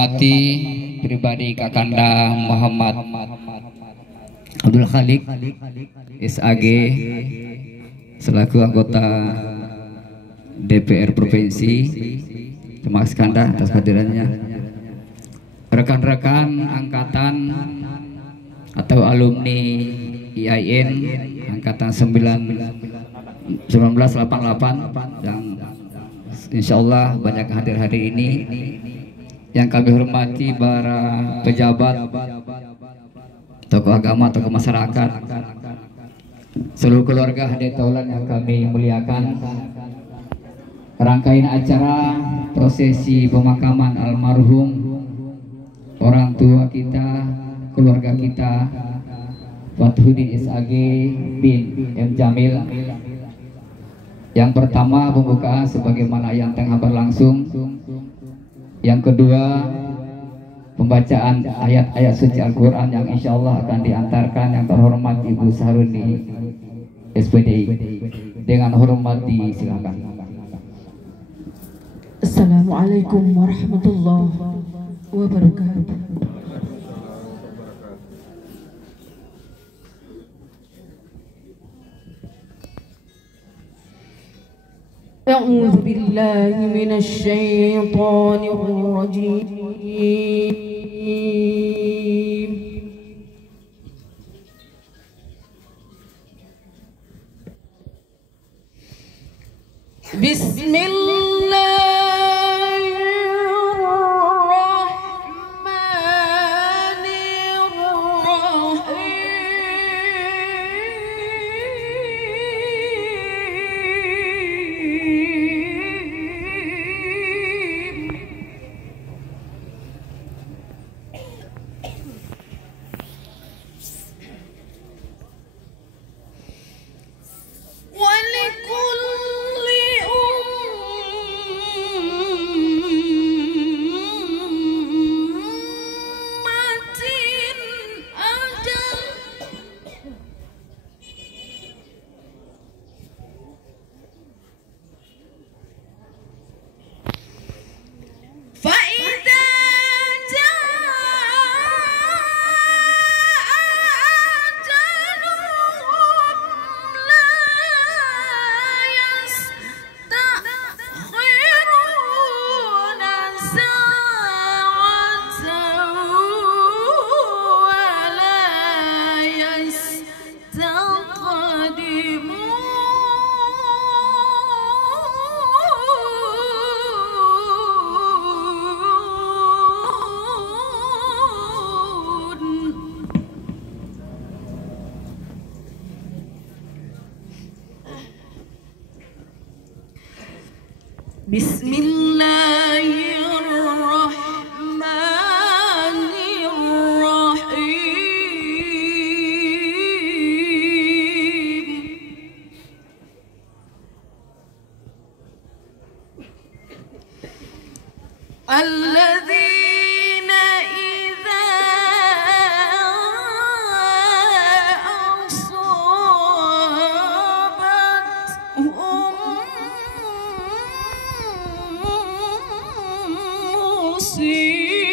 hormati pribadi Kakanda Muhammad Abdul Khalik SAG selaku anggota DPR Provinsi. Terima kasih Kanda atas kehadirannya. Rekan-rekan angkatan atau alumni IAIN angkatan 1988 yang insya Allah banyak hadir hari ini. Yang kami hormati para pejabat, tokoh agama, tokoh masyarakat, seluruh keluarga Hadiah Taulan yang kami muliakan. Rangkaian acara prosesi pemakaman almarhum orang tua kita, keluarga kita, Fathuddin SAG bin M. Jamil. Yang pertama pembukaan sebagaimana yang tengah berlangsung. Yang kedua pembacaan ayat-ayat suci Al-Quran yang insya Allah akan diantarkan yang terhormat Ibu Sahruni SPDI. Dengan hormat disilakan. Assalamualaikum warahmatullahi wabarakatuh. أعوذ بالله من الشيطان الرجيم. بسم الله الذين إذا أصابتهم مصيبة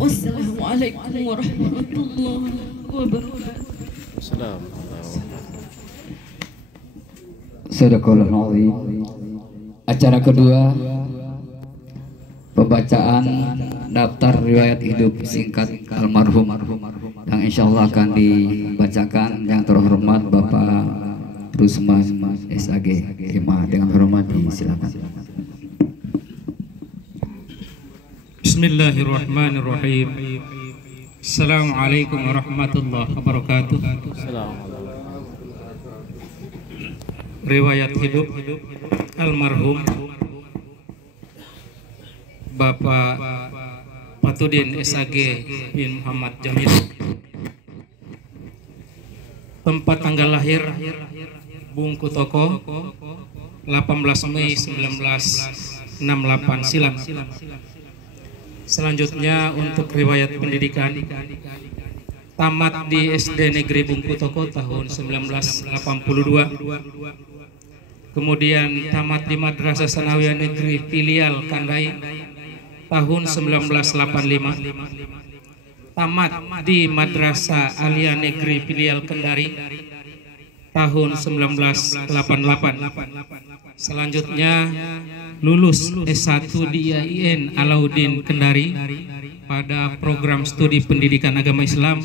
Wassalamualaikum warahmatullahi wabarakatuh. Sadaqallahul azim. Acara kedua, pembacaan daftar riwayat hidup singkat almarhum yang insya Allah akan dibacakan yang terhormat Bapak Rusman SAG Hima. Dengan hormat silakan. Bismillahirrahmanirrahim. Assalamualaikum warahmatullahi wabarakatuh. Riwayat hidup almarhum Bapak Patudin SAG bin Muhammad Jamil. Tempat tanggal lahir Bungku Toko 18 Mei 1968 silam. Selanjutnya untuk riwayat pendidikan, tamat di SD Negeri Bungku Toko tahun 1982. Kemudian tamat di Madrasah Sanawiyah Negeri Filial Kandai tahun 1985. Tamat di Madrasah Alia Negeri Filial Kendari tahun 1988. Selanjutnya lulus S1 di IAIN Alauddin Kendari pada program studi pendidikan agama Islam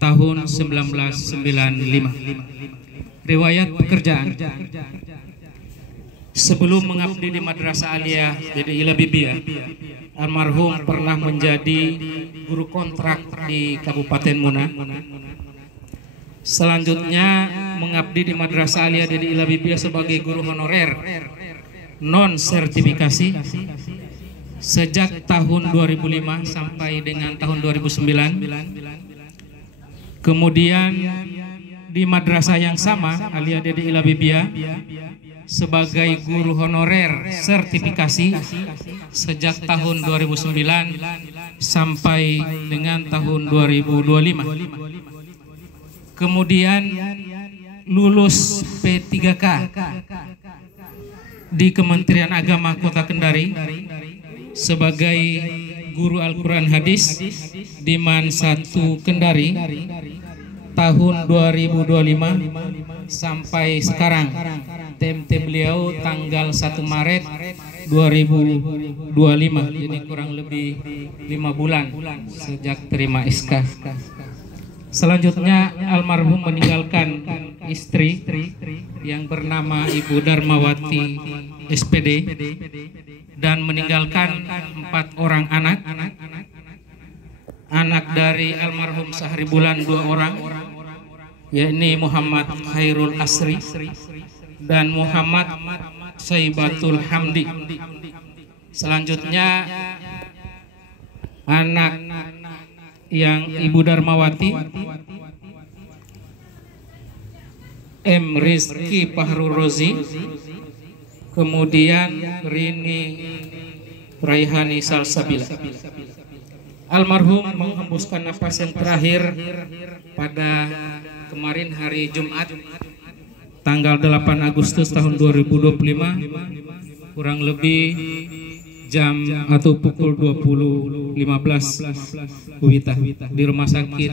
tahun 1995. Riwayat pekerjaan, sebelum mengabdi di Madrasah Aliyah jadi Ilabibia, almarhum pernah menjadi guru kontrak di Kabupaten Muna. Selanjutnya mengabdi di Madrasah Aliyah jadi Ilabibia sebagai guru honorer non sertifikasi sejak tahun 2005 sampai dengan tahun 2009. Kemudian di madrasah yang sama Aliyah Dede Ilabibia sebagai guru honorer sertifikasi sejak tahun 2009 sampai dengan tahun 2025. Kemudian lulus P3K di Kementerian Agama Kota Kendari sebagai guru Al-Quran Hadis di Man 1 Kendari tahun 2025 sampai sekarang. TMT beliau tanggal 1 Maret 2025, jadi kurang lebih 5 bulan sejak terima SK. Selanjutnya almarhum meninggalkan istri yang bernama Ibu Darmawati SPD dan meninggalkan 4 orang anak. Anak dari almarhum Sahri Bulan 2 orang, yakni Muhammad Khairul Asri dan Muhammad Saibatul Hamdi. Selanjutnya anak yang Ibu Darmawati, M. Rizki Fahrul Rozi, kemudian Rini Raihani Salsabila. Almarhum menghembuskan nafas yang terakhir pada kemarin hari Jumat tanggal 8 Agustus tahun 2025 kurang lebih jam atau pukul 20.15 WITA di Rumah Sakit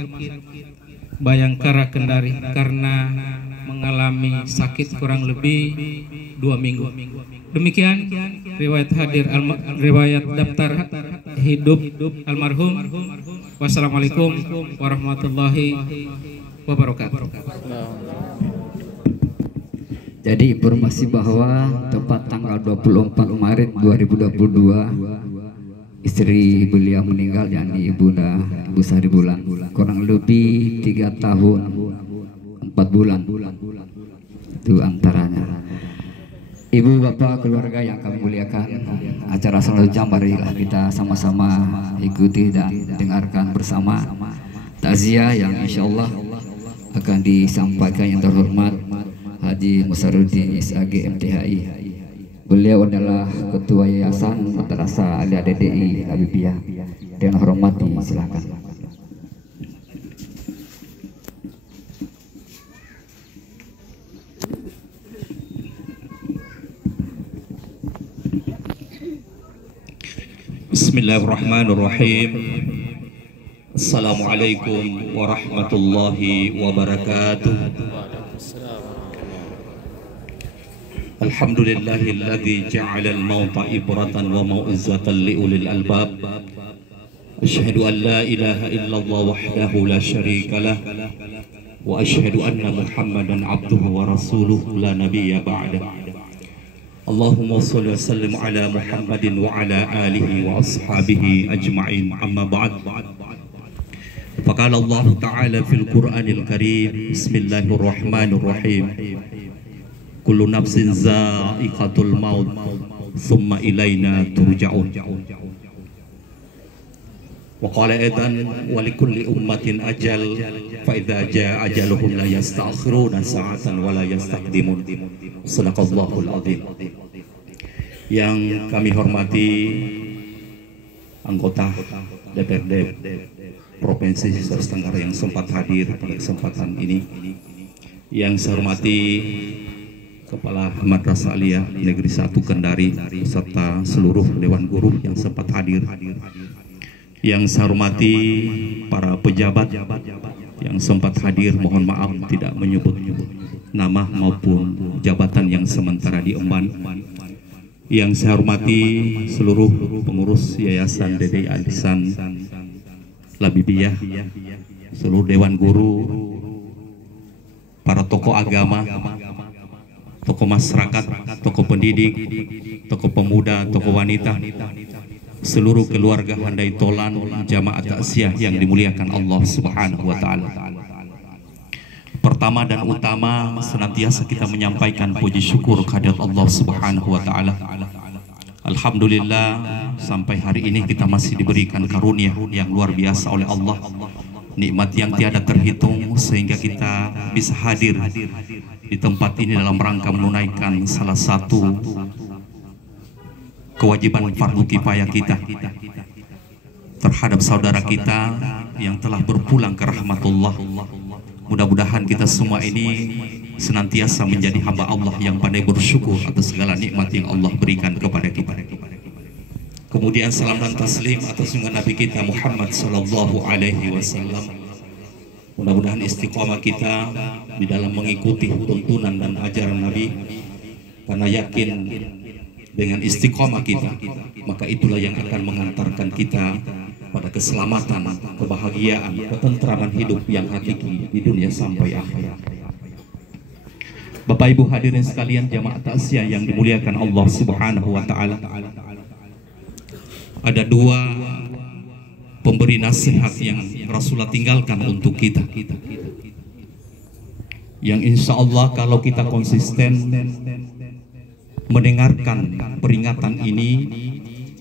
Bayangkara Kendari karena mengalami sakit kurang lebih 2 minggu. Demikian riwayat riwayat daftar hidup almarhum. Wassalamualaikum warahmatullahi wabarakatuh. Jadi informasi bahwa tepat tanggal 24 Maret 2022 istri beliau meninggal, yakni Ibu Sahri Bulan, kurang lebih 3 tahun 4 bulan itu antaranya. Ibu bapak keluarga yang kami muliakan, acara selanjutnya marilah kita sama-sama ikuti dan dengarkan bersama takziah yang insya Allah akan disampaikan yang terhormat Haji Musaruddin SAG MTHI. Beliau adalah Ketua Yayasan Madrasah Aliyah DDI Habibiyah. Dengan hormat silakan. Bismillahirrahmanirrahim. Assalamualaikum warahmatullahi wabarakatuh. Alhamdulillahilladzi ja'ala al-mauta ibratan wa mau'izatan liulil albab. Asyhadu an la ilaha illallah wahdahu la syarika lah wa asyhadu anna Muhammadan abduhu wa rasuluhu la nabiyya ba'dah. Allahumma shalli wa sallim ala Muhammadin wa ala alihi wa ashabihi ajma'in. Amma ba'd. Faqala Allah Ta'ala fil Qur'anil Karim, Bismillahirrahmanirrahim. Kullu nafsin za'iqatul maut, thumma ilaina turja'un. Wa qala aidan wa likulli ummatin ajal, fa idza jaa ajaluhum la yasta'khiruna sa'atan wa la yastaqdimun. Shadaqallahul azim. Yang kami hormati anggota DPRD Provinsi Sulawesi Tenggara yang sempat hadir pada kesempatan ini, yang saya hormati Kepala Madrasah Aliyah Negeri 1 Kendari serta seluruh Dewan Guru yang sempat hadir, yang saya hormati para pejabat yang sempat hadir, mohon maaf tidak menyebut nama maupun jabatan yang sementara diemban, yang saya hormati seluruh pengurus Yayasan Dede Alisan Labibiyah, seluruh Dewan Guru, para tokoh agama, tokoh masyarakat, tokoh pendidik, tokoh pemuda, tokoh wanita, seluruh keluarga Handai Tolan, jamaah takziah yang dimuliakan Allah Subhanahu wa Ta'ala. Pertama dan utama, senantiasa kita menyampaikan puji syukur kehadirat Allah Subhanahu wa Ta'ala. Alhamdulillah, sampai hari ini kita masih diberikan karunia yang luar biasa oleh Allah, nikmat yang tiada terhitung, sehingga kita bisa hadir di tempat ini dalam rangka menunaikan salah satu kewajiban fardu kifayah kita terhadap saudara kita yang telah berpulang ke rahmatullah. Mudah-mudahan kita semua ini senantiasa menjadi hamba Allah yang pandai bersyukur atas segala nikmat yang Allah berikan kepada kita. Kemudian salam dan taslim atas junjungan Nabi kita Muhammad sallallahu alaihi wasallam. Mudah-mudahan istiqomah kita di dalam mengikuti tuntunan dan ajaran Nabi, karena yakin dengan istiqomah kita, maka itulah yang akan mengantarkan kita pada keselamatan, kebahagiaan, ketentraman hidup yang hakiki di dunia sampai akhir. Bapak Ibu hadirin sekalian, jamaah takziah yang dimuliakan Allah Subhanahu wa Ta'ala, ada dua pemberi nasihat yang Rasulullah tinggalkan untuk kita, yang insya Allah kalau kita konsisten mendengarkan peringatan ini,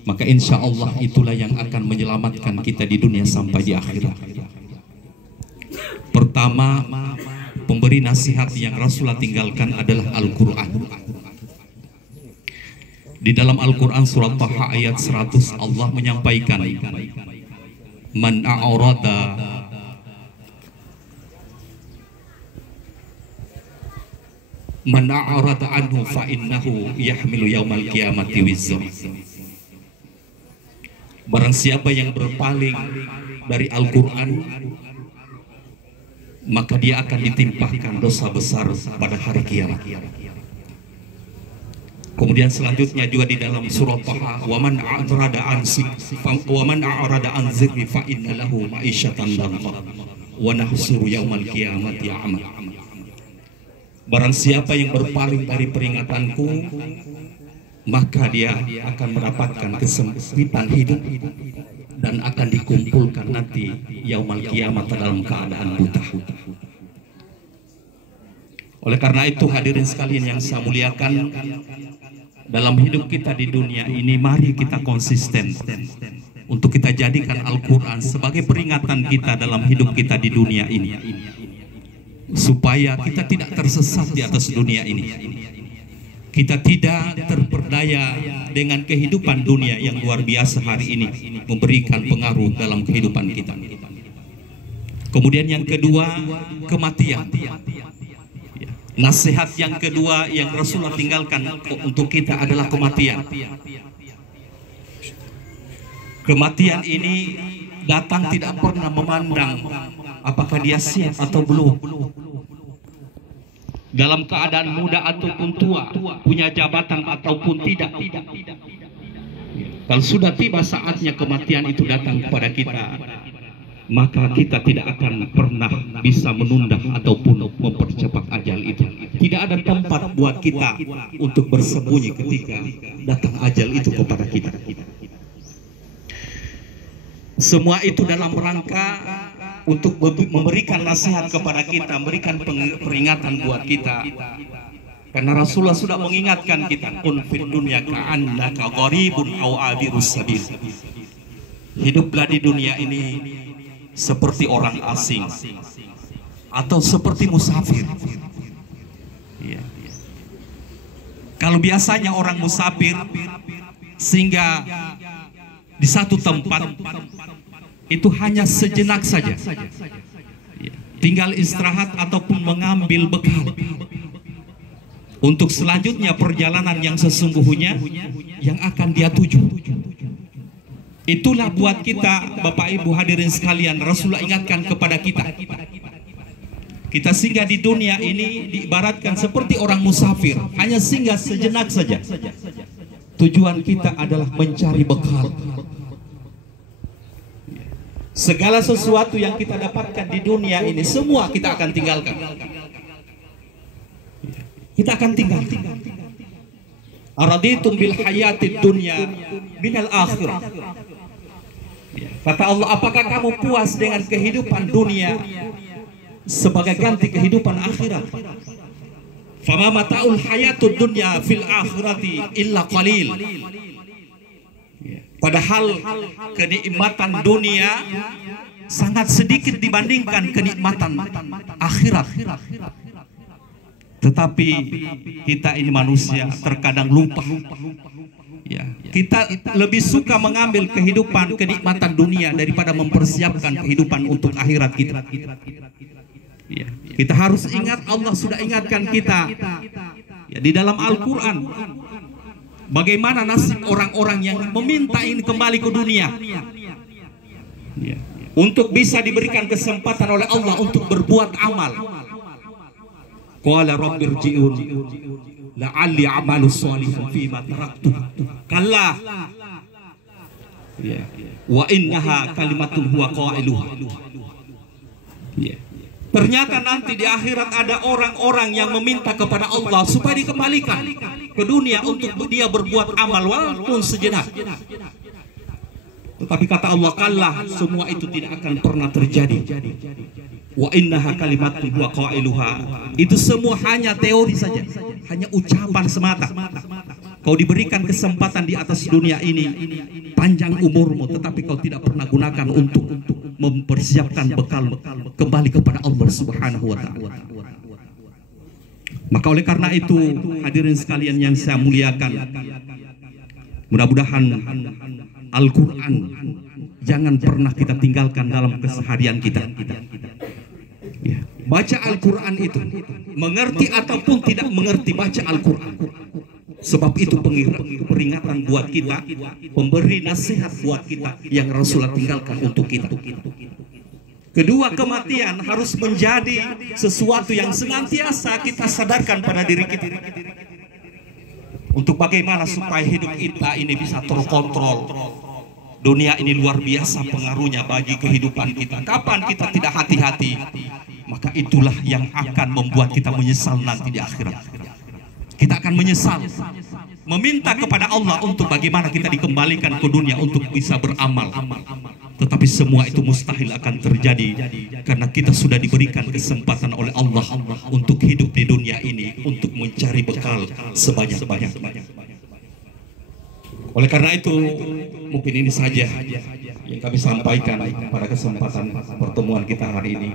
maka insya Allah itulah yang akan menyelamatkan kita di dunia sampai di akhirat. Pertama, pemberi nasihat yang Rasulullah tinggalkan adalah Al-Quran. Di dalam Al-Quran surat Taha ayat 100 Allah menyampaikan, Man a'rada anhu fa innahu yahmilu yaumal qiyamati wizra. Barang siapa yang berpaling dari Al-Quran, maka dia akan ditimpakan dosa besar pada hari kiamat. Kemudian selanjutnya juga di dalam surah Taha, wa man a'rada an zikri fa inna lahu ma'isyatan dhanqa wa nahsuru yaumal qiyamati a'ma. Barang siapa yang berpaling dari peringatanku, maka dia akan mendapatkan kesempitan hidup dan akan dikumpulkan nanti yaumul kiamat dalam keadaan buta. Oleh karena itu hadirin sekalian yang saya muliakan, dalam hidup kita di dunia ini mari kita konsisten untuk kita jadikan Al-Quran sebagai peringatan kita dalam hidup kita di dunia ini, supaya kita tidak tersesat di atas dunia ini. Kita tidak terperdaya dengan kehidupan dunia yang luar biasa hari ini memberikan pengaruh dalam kehidupan kita. Kemudian yang kedua, kematian. Nasihat yang kedua yang Rasulullah tinggalkan untuk kita adalah kematian. Kematian ini datang tidak pernah memandang apakah dia siap atau belum, dalam keadaan muda ataupun tua, punya jabatan ataupun tidak. Kalau sudah tiba saatnya kematian itu datang kepada kita, maka kita tidak akan pernah bisa menunda ataupun mempercepat ajal itu. Tidak ada tempat buat kita untuk bersembunyi ketika datang ajal itu kepada kita. Semua itu dalam rangka untuk memberikan nasihat kepada kita, memberikan peringatan buat kita. Karena Rasulullah sudah mengingatkan kita, kun fid dunya ka'annaka gharibun aw abirus sabil. Hiduplah di dunia ini seperti orang asing atau seperti musafir. Ya. Kalau biasanya orang musafir sehingga di satu tempat itu hanya sejenak saja, tinggal istirahat ataupun mengambil bekal untuk selanjutnya perjalanan yang sesungguhnya yang akan dia tuju. Itulah buat kita, Bapak Ibu hadirin sekalian, Rasulullah ingatkan kepada kita. Kita singgah di dunia ini diibaratkan seperti orang musafir, hanya singgah sejenak saja. Tujuan kita adalah mencari bekal. Segala sesuatu yang kita dapatkan di dunia ini, semua kita akan tinggalkan. Kita akan tinggalkan. Araditum bil hayatid dunya minal akhirah. Kata Allah, apakah kamu puas dengan kehidupan dunia sebagai ganti kehidupan akhirat? Fama mata'ul hayatud dunya fil akhirati illa qalil. Padahal kenikmatan dunia sangat sedikit dibandingkan kenikmatan akhirat. Tetapi kita ini manusia terkadang lupa. Ya, kita lebih suka mengambil kehidupan kenikmatan dunia daripada mempersiapkan kehidupan untuk akhirat kita. Ya, kita harus ingat, Allah sudah ingatkan kita ya, di dalam Al-Quran. Bagaimana nasib orang-orang yang meminta ini kembali ke dunia ya, untuk bisa diberikan kesempatan oleh Allah untuk berbuat amal. Qala rabbirji'un la'alli a'malu shalihan fima taraktu. Kalla ya, wa innaha kalimatun huwa qailuha. Ya. Ternyata nanti di akhirat ada orang-orang yang meminta kepada Allah supaya dikembalikan ke dunia untuk dia berbuat amal walaupun sejenak. Tetapi kata Allah, kalah, semua itu tidak akan pernah terjadi. Wa innaha kalimatun huwa qailuha. Itu semua hanya teori saja, hanya ucapan semata. Kau diberikan kesempatan di atas dunia ini, panjang umurmu, tetapi kau tidak pernah gunakan untuk mempersiapkan bekal kembali kepada Allah Subhanahu wa ta'ala. Maka oleh karena itu, hadirin sekalian yang saya muliakan, mudah-mudahan Al-Quran jangan pernah kita tinggalkan dalam keseharian kita. Ya. Baca Al-Quran itu, mengerti ataupun tidak mengerti, baca Al-Quran. Sebab itu peringatan buat kita, pemberi nasihat buat kita yang Rasulullah tinggalkan untuk kita. Kedua, kematian harus menjadi sesuatu yang senantiasa kita sadarkan pada diri kita. Untuk bagaimana supaya hidup kita ini bisa terkontrol. Dunia ini luar biasa pengaruhnya bagi kehidupan kita. Kapan kita tidak hati-hati, maka itulah yang akan membuat kita menyesal nanti di akhirat. Kita akan menyesal, meminta kepada Allah untuk bagaimana kita dikembalikan ke dunia untuk bisa beramal. Tetapi semua itu mustahil akan terjadi karena kita sudah diberikan kesempatan oleh Allah untuk hidup di dunia ini, untuk mencari bekal sebanyak-banyaknya. Oleh karena itu, mungkin ini saja yang kami sampaikan pada kesempatan pertemuan kita hari ini.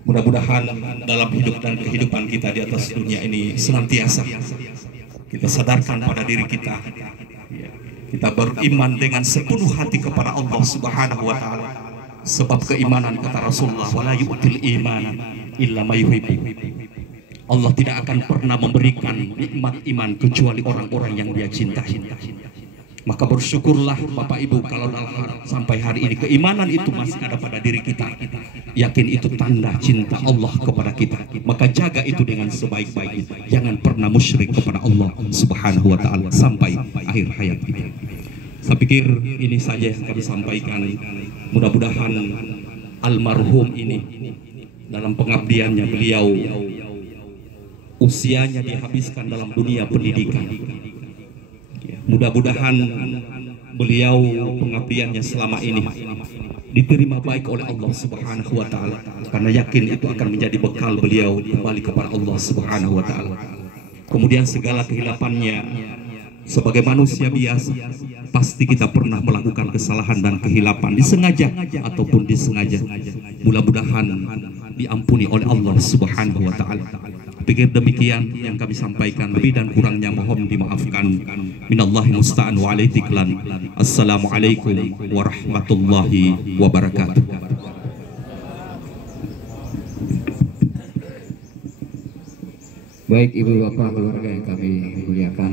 Mudah-mudahan dalam hidup dan kehidupan kita di atas dunia ini senantiasa kita sadarkan pada diri kita, kita beriman dengan sepenuh hati kepada Allah Subhanahu wa ta'ala. Sebab keimanan, kata Rasulullah, wala yu'til iman illa ma yuhibbu. Allah tidak akan pernah memberikan nikmat iman kecuali orang-orang yang dia cintai. Maka bersyukurlah Bapak Ibu kalau sampai hari ini keimanan itu masih ada pada diri kita. Yakin itu tanda cinta Allah kepada kita. Maka jaga itu dengan sebaik-baiknya. Jangan pernah musyrik kepada Allah Subhanahu wa taala sampai akhir hayat kita. Saya pikir ini saja yang kami sampaikan. Mudah-mudahan almarhum ini dalam pengabdiannya beliau usianya dihabiskan dalam dunia pendidikan. Mudah-mudahan beliau pengabdiannya selama ini diterima baik oleh Allah Subhanahu wa taala, karena yakin itu akan menjadi bekal beliau kembali kepada Allah Subhanahu wa taala. Kemudian segala kehilafannya sebagai manusia biasa, pasti kita pernah melakukan kesalahan dan kehilapan, disengaja ataupun disengaja. Mudah-mudahan diampuni oleh Allah Subhanahu wa taala. Pikir demikian yang kami sampaikan, lebih dan kurangnya mohon dimaafkan. Minallahi musta'an wa alaihi tiklan. Assalamualaikum warahmatullahi wabarakatuh. Baik ibu bapak keluarga yang kami muliakan,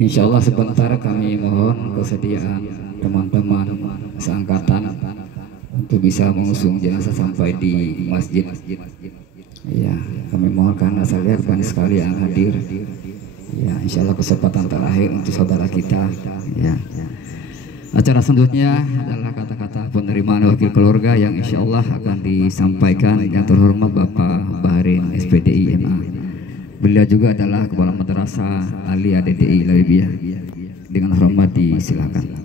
insya Allah sebentar kami mohon kesediaan teman-teman seangkatan untuk bisa mengusung jenazah sampai di masjid. Ya, kami mohon karena saya lihat banyak sekali yang hadir. Ya, insya Allah kesempatan terakhir untuk saudara kita. Ya. Acara selanjutnya adalah kata-kata penerimaan wakil keluarga yang insya Allah akan disampaikan yang terhormat Bapak Baharin SPDI MA. Beliau juga adalah Kepala Madrasah Aliyah DDI Labibiyah. Dengan hormat disilakan.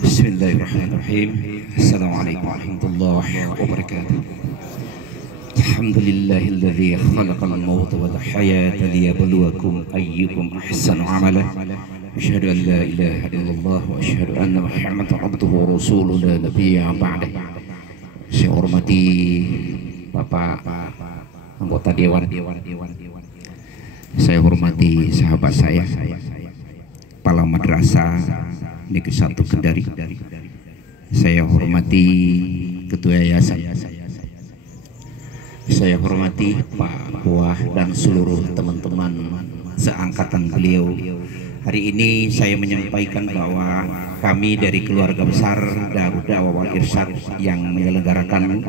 Bismillahirrahmanirrahim. Assalamualaikum warahmatullahi wabarakatuh. Alhamdulillahilladzi khalaqal mauta wal hayata liyabluwakum ayyukum ahsanu amala. Asyhadu an la ilaha illallah wa asyhadu anna Muhammadar abduhu wa rasuluhu la nabiyya ba'dah. Saya hormati Bapak anggota dewan. Saya hormati sahabat saya, Kepala Madrasah Negeri 1 Kendari. Saya hormati Ketua Yayasan. Saya hormati Pak Buah dan seluruh teman-teman seangkatan beliau. Hari ini saya menyampaikan bahwa kami dari keluarga besar Darud Da'wah wal Irsyad yang menyelenggarakan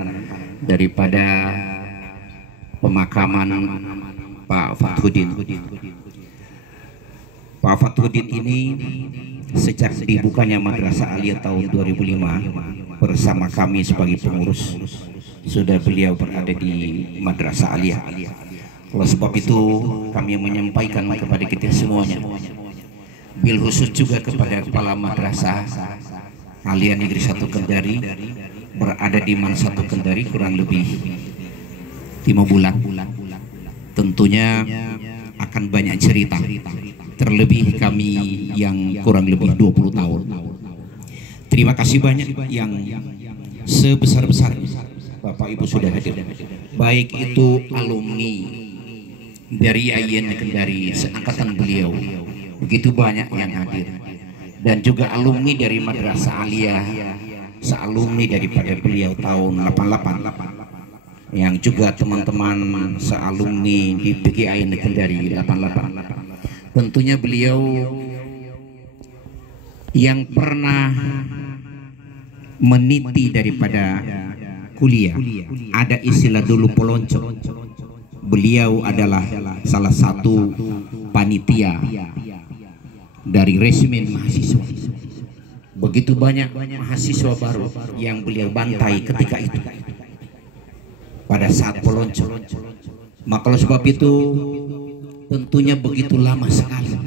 daripada pemakaman Pak Fathuddin. Pak Fathuddin ini sejak dibukanya Madrasah Aliyah tahun 2005 bersama kami sebagai pengurus sudah beliau berada di Madrasah Aliyah. Oleh sebab itu kami menyampaikan kepada kita semuanya, bil khusus juga kepada Kepala Madrasah Aliyah Negeri 1 Kendari, berada di Man 1 Kendari kurang lebih 5 bulan. Tentunya akan banyak cerita, terlebih kami yang kurang lebih 20 tahun. Terima kasih banyak yang sebesar-besar Bapak Ibu sudah hadir, baik itu alumni dari IAIN Kendari seangkatan beliau, begitu banyak yang hadir, dan juga alumni dari Madrasah Aliyah, sealumni daripada beliau tahun 88, yang juga teman-teman sealumni di PGIAIN Kendari 88. Tentunya beliau yang pernah meniti daripada kuliah, ada istilah dulu pelonco. Beliau adalah salah satu panitia dari resimen mahasiswa. Begitu banyak mahasiswa baru yang beliau bantai ketika itu pada saat pelonco. Maka oleh sebab itu tentunya begitu lama sekali,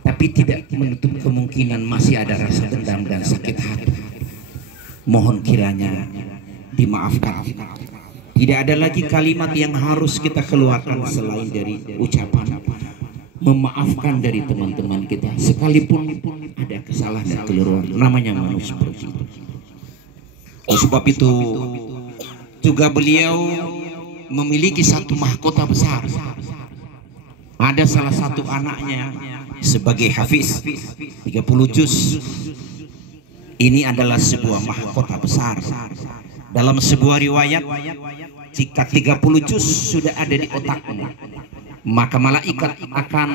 tapi tidak menutup kemungkinan masih ada rasa dendam dan sakit hati. Mohon kiranya dimaafkan. Tidak ada lagi kalimat yang harus kita keluarkan selain dari ucapan memaafkan dari teman-teman kita, sekalipun ada kesalahan dan keliruan. Namanya manusia seperti itu. Oleh sebab itu juga beliau memiliki satu mahkota besar. Ada salah satu anaknya sebagai hafiz 30 juz. Ini adalah sebuah mahkota besar Dalam sebuah riwayat, jika 30 juz sudah ada di otakmu, maka malaikat akan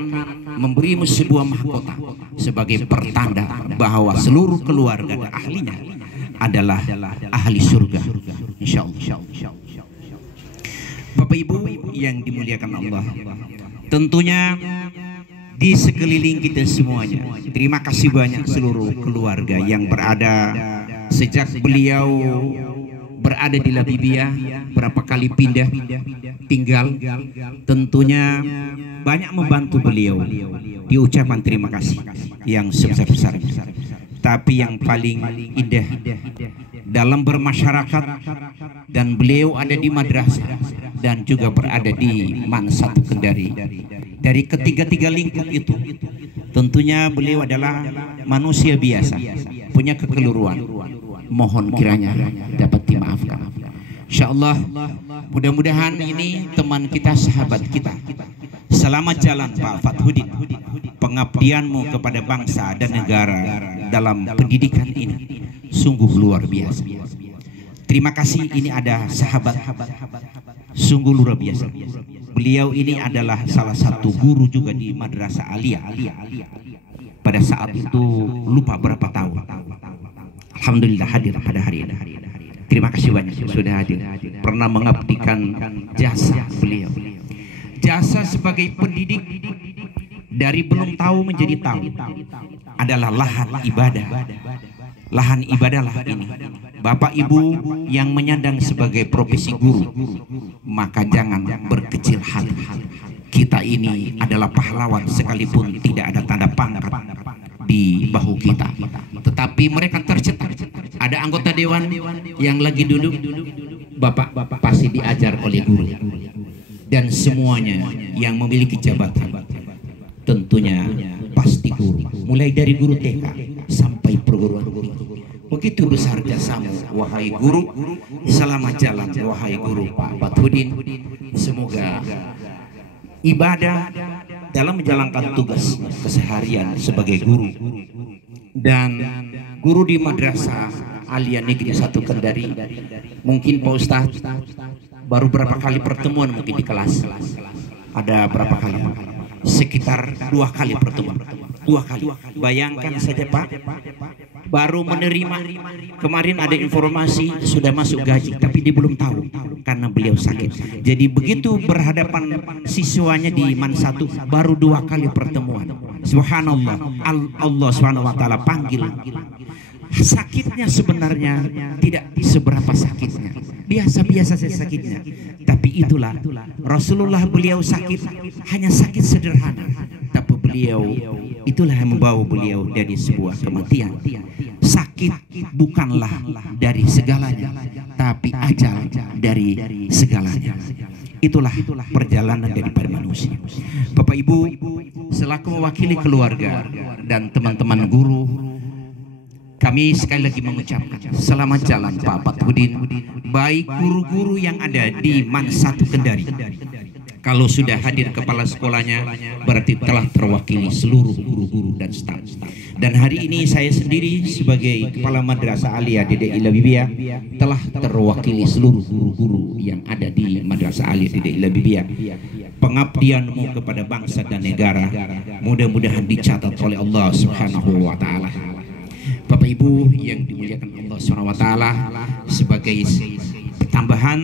memberimu sebuah mahkota sebagai pertanda bahwa seluruh keluarga dan ahlinya adalah ahli surga, insyaallah. Bapak Ibu yang dimuliakan Allah, tentunya di sekeliling kita semuanya, terima kasih banyak seluruh keluarga yang berada sejak beliau berada di Labibia, berapa kali pindah tinggal, tentunya banyak membantu beliau. Diucapkan terima kasih yang sebesar-besarnya. Tapi yang paling indah dalam bermasyarakat, dan beliau ada di madrasah dan juga berada di Mansatu Kendari. Dari ketiga-tiga lingkup itu, tentunya beliau adalah manusia biasa, punya kekeliruan. Mohon kiranya dapat dimaafkan. Insyaallah, mudah-mudahan ini teman kita, sahabat kita. Selamat jalan Pak Fathudin, pengabdianmu kepada bangsa dan negara dalam pendidikan ini sungguh luar biasa. Terima kasih, ini ada sahabat sungguh luar biasa. Beliau ini adalah salah satu guru juga di Madrasah Aliyah. Pada saat itu lupa berapa tahun. Alhamdulillah hadir pada hari ini. Terima kasih banyak sudah hadir. Pernah mengabdikan jasa beliau. Jasa sebagai pendidik dari belum tahu menjadi tahu adalah lahan ibadah. Lahan ibadahlah ini. Bapak Ibu yang menyandang sebagai profesi guru, maka jangan berkecil hati. Kita ini adalah pahlawan sekalipun tidak ada tanda pangkat di bahu kita, tetapi mereka tercetak. Ada anggota dewan yang lagi duduk, bapak pasti diajar oleh guru, dan semuanya yang memiliki jabatan tentunya pasti guru, mulai dari guru TK sampai perguruan tinggi. Begitu besar jasamu wahai guru. Selamat jalan wahai guru Pak Fathudin. Semoga ibadah dalam menjalankan tugas keseharian sebagai guru dan guru di Madrasah Aliyah Negeri 1 Kendari. Mungkin Pak Ustadz baru berapa kali pertemuan mungkin di kelas. Ada berapa kali? Sekitar 2 kali pertemuan. 2 kali. Bayangkan saja Pak, baru menerima kemarin ada informasi sudah masuk gaji, tapi dia belum tahu karena beliau sakit. Jadi begitu berhadapan siswanya di Mansatu, baru 2 kali pertemuan. Subhanallah, Allah Subhanahu wa taala panggil. Sakitnya sebenarnya tidak seberapa sakitnya, biasa-biasa saja sakitnya, tapi itulah Rasulullah, beliau sakit hanya sakit sederhana, tapi beliau itulah yang membawa beliau dari sebuah kematian. Sakit bukanlah dari segalanya, tapi ajal dari segalanya. Itulah perjalanan daripada manusia. Bapak Ibu, selaku mewakili keluarga dan teman-teman guru, kami sekali lagi mengucapkan selamat jalan Pak Fathudin, baik guru-guru yang ada di Mansatu Kendari. Kalau sudah hadir kepala sekolahnya, berarti telah terwakili seluruh guru-guru dan staf. Dan hari ini saya sendiri sebagai kepala Madrasah Aliyah DDI Labibia telah terwakili seluruh guru-guru yang ada di Madrasah Aliyah DDI Labibia. Pengabdianmu kepada bangsa dan negara mudah-mudahan dicatat oleh Allah Subhanahu wa taala. Bapak Ibu yang dimuliakan Allah Subhanahu wa taala, sebagai tambahan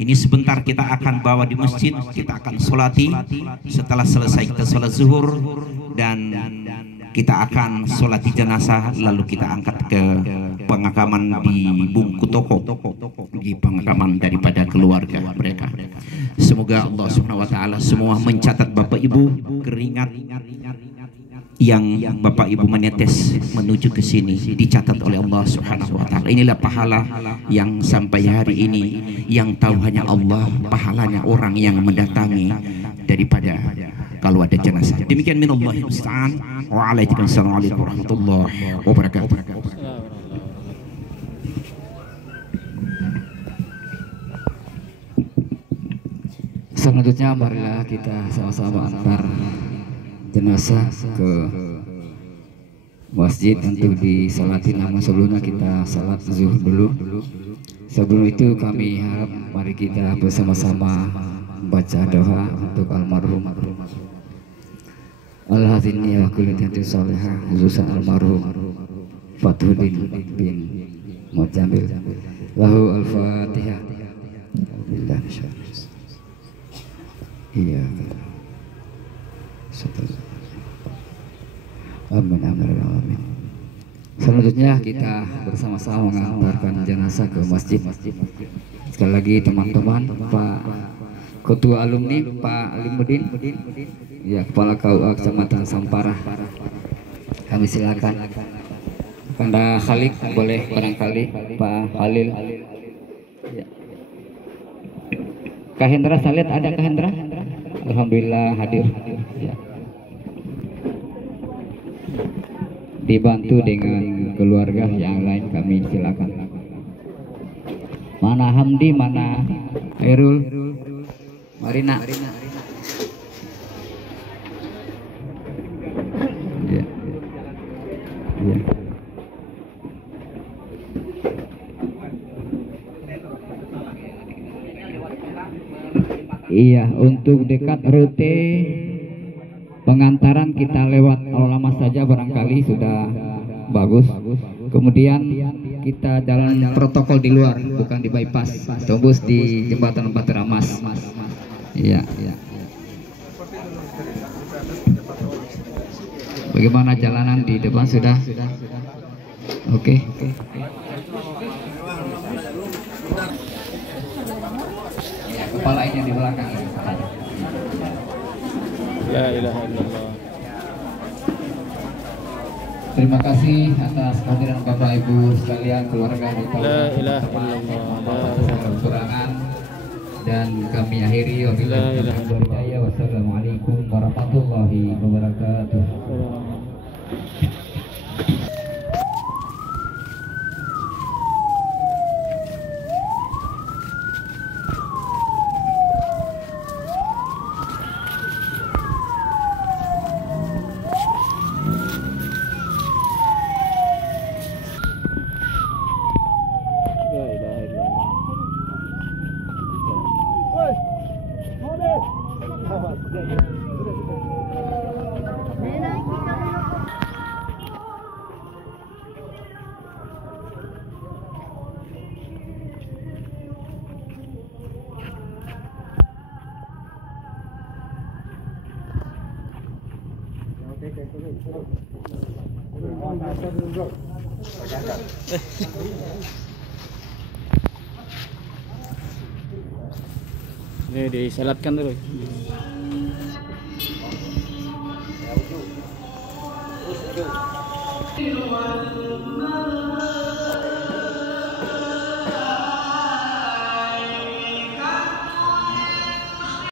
ini sebentar kita akan bawa di masjid, kita akan sholati. Setelah selesai kita sholat zuhur dan kita akan sholati jenazah, lalu kita angkat ke pemakaman di Bungku Toko, di pemakaman daripada keluarga mereka. Semoga Allah Subhanahu wa taala semua mencatat Bapak Ibu keringat yang Bapak Ibu menetes menuju ke sini dicatat oleh Allah Subhanahu wa taala. Inilah pahala yang sampai hari ini yang tahu hanya Allah, pahalanya orang yang mendatangi daripada kalau ada jenazah. Demikian minallahi musta'an. Waalaikumsalam warahmatullahi wabarakatuh. Selanjutnya marilah kita sama-sama antar jenazah ke masjid untuk disolati. Namun sebelumnya kita salat zuhur dulu. Sebelum itu kami harap mari kita bersama-sama baca doa untuk almarhum Al-Hadini wa kulli tihatin salihah, khususan almarhum Fathuddin bin Mujamil. Lahu al-Fatihah. Alhamdulillah. Iya. Amin amin amin. Selanjutnya kita bersama-sama mengantarkan jenazah ke masjid. Sekali lagi teman-teman, Pak Ketua Alumni Pak Limuddin, ya Kepala KUA Kecamatan Sampara, kami silakan. Kanda Khalid boleh barangkali Pak Halil. Ya. Kahendra Salid ada Kahendra? Alhamdulillah hadir. Ya. Dibantu dengan keluarga yang lain kami silakan. Mana Hamdi, mana Herul, Marina. Ya. Ya. Iya, untuk dekat rute pengantaran kita lewat Al-Ulama saja barangkali sudah bagus. Kemudian kita jalan protokol di luar, bukan di bypass, tembus di jembatan Batu Ramas. Iya, iya. Bagaimana jalanan di depan sudah? Oke. Kepala ini di belakang ini. La ilaha illallah. Terima kasih atas kehadiran Bapak Ibu sekalian, keluarga di La ilaha illallah. kekurangan, dan kami akhiri wabillahi wassalamualaikum warahmatullahi wabarakatuh. La ilaha illallah. Ini disalatkan dulu.